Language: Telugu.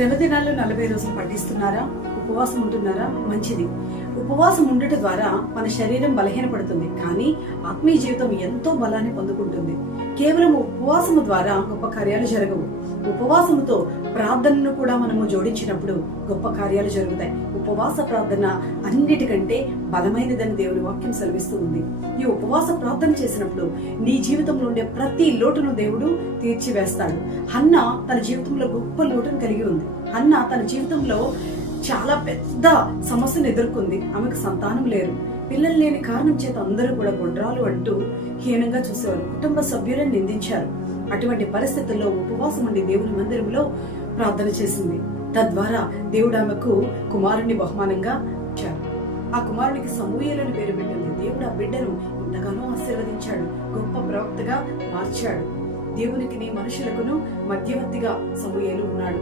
శ్రమ దినాల్లో 40 రోజులు పఠిస్తున్నారా? ఉపవాసం ఉంటున్నారా? మంచిది. ఉపవాసం ఉండటం ద్వారా మన శరీరం బలహీనపడుతుంది, కానీ ఆత్మీయ జీవితం ఎంతో బలాన్ని పొందుకుంటుంది. కేవలం ఉపవాసము ద్వారా గొప్ప కార్యాలు జరగవు. ఉపవాసముతో ప్రార్థనను కూడా మనము జోడించినప్పుడు గొప్ప కార్యాలు జరుగుతాయి. ఉపవాస ప్రార్థన అన్నిటికంటే బలమైనదని దేవుని వాక్యం సెలవిస్తూ ఉంది. ఈ ఉపవాస ప్రార్థన చేసినప్పుడు నీ జీవితంలో ఉండే ప్రతి లోటును దేవుడు తీర్చివేస్తాడు. హన్న తన జీవితంలో గొప్ప లోటును కలిగి ఉంది. హన్న తన జీవితంలో చాలా పెద్ద సమస్యను ఎదుర్కొంది. ఆమెకు సంతానం లేరు. పిల్లలు లేని కారణం చేత అందరూ కూడా గుండ్రాలు అంటూ హీనంగా చూసేవారు. కుటుంబ సభ్యులను నిందించారు. అటువంటి పరిస్థితుల్లో ఉపవాసం ఉండి దేవుని మందిరంలో ప్రార్థన చేసింది. తద్వారా దేవుడు ఆమెకు కుమారుని బహుమానంగా ఇచ్చాడు. ఆ కుమారునికి సమూయేలు పేరు పెట్టింది. దేవుడు ఆ బిడ్డను ఎంతగానో ఆశీర్వదించాడు. గొప్ప ప్రవక్తగా మార్చాడు. దేవునికి మనుషులకును మధ్యవర్తిగా సమూయేలు ఉన్నాడు.